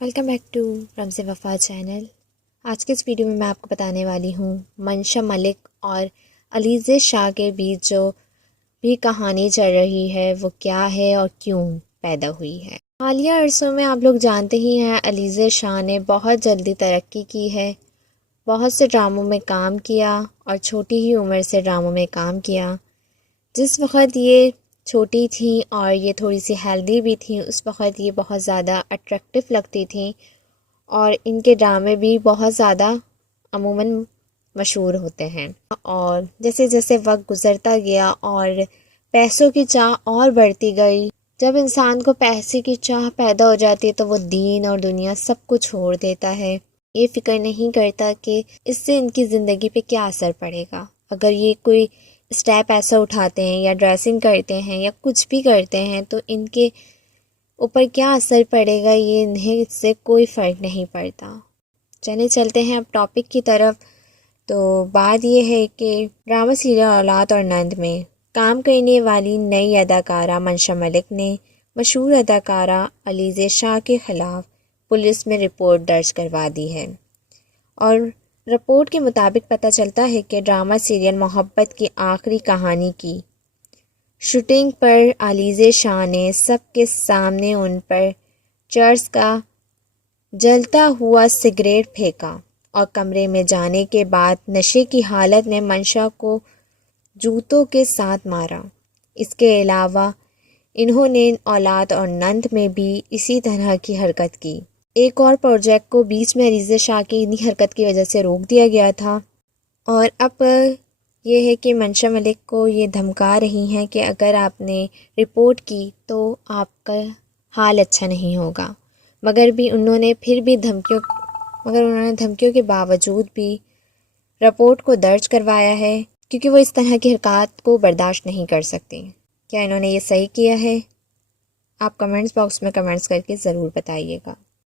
Welcome back to رمز وفا channel. آج کے اس ویڈیو میں آپ کو بتانے والی ہوں منشا ملک اور علیزہ شاہ کے بیچ جو بھی کہانی چل رہی ہے وہ کیا ہے اور کیوں پیدا ہوئی ہے۔ حالیہ عرصوں میں آپ لوگ جانتے ہی ہیں علیزہ شاہ نے بہت جلدی ترقی کی ہے، بہت سے ڈراموں میں کام کیا اور چھوٹی ہی عمر سے ڈراموں میں کام کیا۔ جس وقت یہ چھوٹی تھیں اور یہ تھوڑی سی ہیلدی بھی تھیں اس وقت یہ بہت زیادہ اٹریکٹیو لگتی تھیں اور ان کے ڈرامے بھی بہت زیادہ عموماً مشہور ہوتے ہیں۔ اور جیسے جیسے وقت گزرتا گیا اور پیسوں کی چاہ اور بڑھتی گئی، جب انسان کو پیسے کی چاہ پیدا ہو جاتی ہے تو وہ دین اور دنیا سب کو چھوڑ دیتا ہے، یہ فکر نہیں کرتا کہ اس سے ان کی زندگی پہ کیا اثر پڑے گا۔ اگر یہ کوئی اسٹیپ ایسا اٹھاتے ہیں یا ڈریسنگ کرتے ہیں یا کچھ بھی کرتے ہیں تو ان کے اوپر کیا اثر پڑے گا، یہ انہیں اس سے کوئی فرق نہیں پڑتا۔ چلے چلتے ہیں اب ٹاپک کی طرف۔ تو بات یہ ہے کہ ڈرامہ سیریل اولاد اور نند میں کام کرنے والی نئی اداکارہ منشا ملک نے مشہور اداکارہ علیزہ شاہ کے خلاف پولیس میں رپورٹ درج کروا دی ہے، اور رپورٹ کے مطابق پتہ چلتا ہے کہ ڈرامہ سیریل محبت کی آخری کہانی کی شوٹنگ پر علیزہ شاہ نے سب کے سامنے ان پر چرس کا جلتا ہوا سگریٹ پھینکا اور کمرے میں جانے کے بعد نشے کی حالت میں منشا کو جوتوں کے ساتھ مارا۔ اس کے علاوہ انہوں نے اولاد اور نند میں بھی اسی طرح کی حرکت کی۔ ایک اور پروجیکٹ کو بیچ میں علیزہ شاہ کی انہی حرکت کی وجہ سے روک دیا گیا تھا، اور اب یہ ہے کہ منشا ملک کو یہ دھمکا رہی ہیں کہ اگر آپ نے رپورٹ کی تو آپ کا حال اچھا نہیں ہوگا، مگر انہوں نے دھمکیوں کے باوجود بھی رپورٹ کو درج کروایا ہے، کیونکہ وہ اس طرح کی حرکات کو برداشت نہیں کر سکتی۔ کیا انہوں نے یہ صحیح کیا ہے؟ آپ کمنٹس باکس میں کمنٹس کر کے ضرور بتائیے گا۔